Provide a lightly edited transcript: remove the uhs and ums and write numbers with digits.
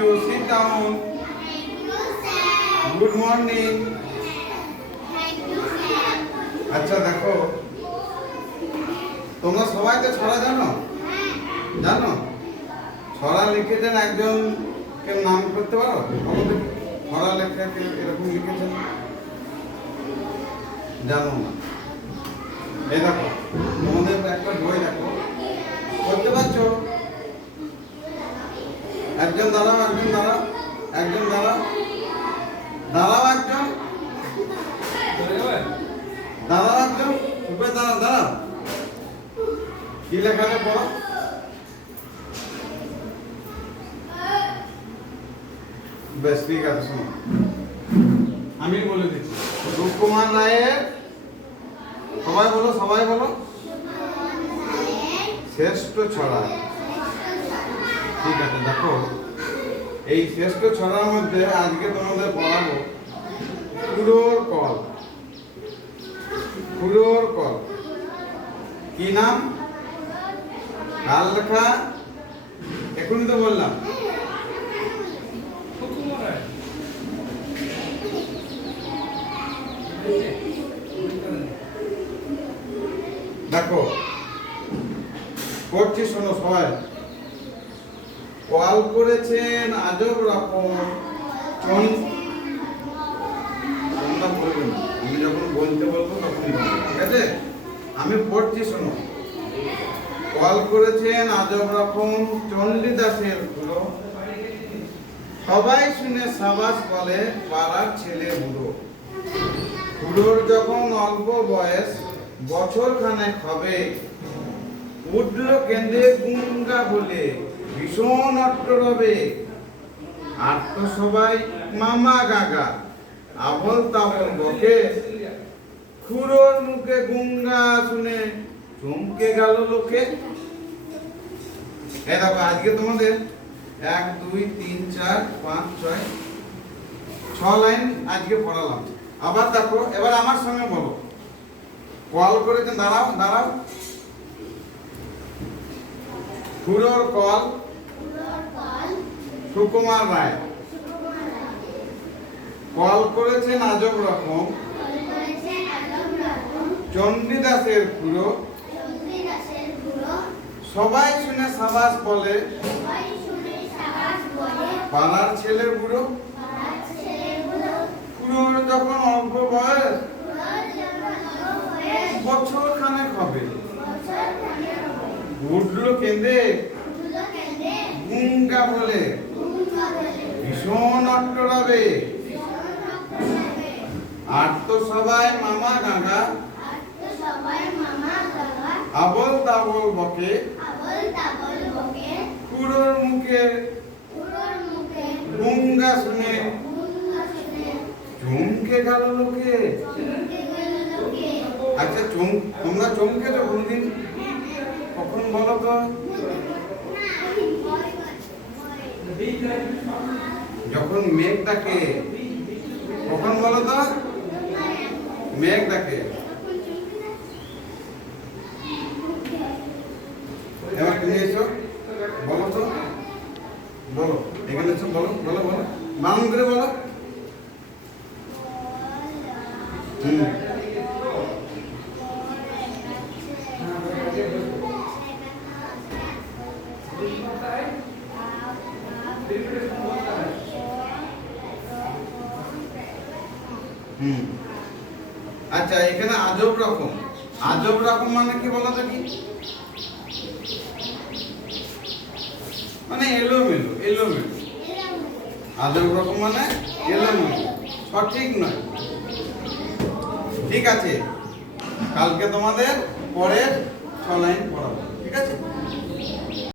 you. Sit down. Good morning. আচ্ছা দেখো, তোমরা সবাই তো ছড়া জানো? জানো? ছড়া লিখেছেন একজন, কেউ নাম করতে পারো? ছড়া লেখা কেউ এরকম লিখেছেন? জানো না? এই দেখো, তোমাদের একটা বই দেখো, করতে পারছো? একজন দাঁড়াও, একজন দাঁড়াও, একজন দাঁড়াও, দাঁড়াও একজন, দাঁড়াও একজন, উপরে দাঁড়াও, দাঁড়াও। কি লেখা আছে পড়ো? বেশ, ঠিক আছে, শোনো, আমি বলে দিচ্ছি। রূপকুমার রায়ের, সবাই বলো, সবাই বলো, শ্রেষ্ঠ ছড়া। ঠিক আছে, দেখো, এই শ্রেষ্ঠ ছড়ার মধ্যে আজকে তোমাদের পড়াবো কুড়োর কল। কুড়োর কল কি নাম? কাল লেখা, এখনই তো বললাম। দেখো, করছি, শোনো সবাই। কল করেছেন আজব রকম, তোমরা বলবে না, আমি যখন বলতে বলবো তখনই বলবো, ঠিক আছে? আমি পড়ছি, শোনো। কল করেছেন আজব রকম চণ্ডীদাসের বুড়ো, সবাই শুনে সাবাস বলে পাড়ার ছেলে বুড়ো। বুড়োর যখন অল্প বয়স, বছর খানেক হবে, উঠল কেঁদে গুঙ্গা বলে ভীষণ অট্ট রবে। আর তো সবাই মামা গাগা, আবল তাবল বকে। খুড়োর মুখে গুঙ্গা শুনে চমকে গেল লোকে। এই দেখো, আজকে তোমাদের 1 2 3 4 5 6 6 লাইন আজকে পড়ালাম। আবার দেখো, এবার আমার সঙ্গে বলো। কল করেছেন, দাঁড়াও দাঁড়াও। খুড়োর কল, সুকুমার রায়। কল করেছেন আজব রকম চণ্ডীদাসের খুড়ো, সবাই শুনে সাবাস বলে পাড়ার ছেলে বুড়ো। খুড়োর যখন অল্প বয়স, বছর খানেক হবে, উঠল কেঁদে গুঙ্গা বলে ভীষণ অট্ট রবে। আর তো সবাই মামা গাগা, আবল তাবল বকে। খুড়োর মুখে গুঙ্গা শুনে চমকে গেল লোকে। আচ্ছা, তোমরা চমকেছো কোনদিন? কখন বলো তো? যখন মেঘ ডাকে, কখন বলো তো? মেঘ ডাকে। এবার তুমি এসো, বলো তো, বলো, এখানে এসো, বলো বলো বলো, বারণ করে বলো। আচ্ছা, এখানে আজব রকম, আজব রকম মানে কি বলো তো? কি মানে? এলোমেলো, এলোমেলো। আজব রকম মানে এলোমেলো, সঠিক নয়। ঠিক আছে, কালকে তোমাদের পরের 6 লাইন পড়াবো, ঠিক আছে?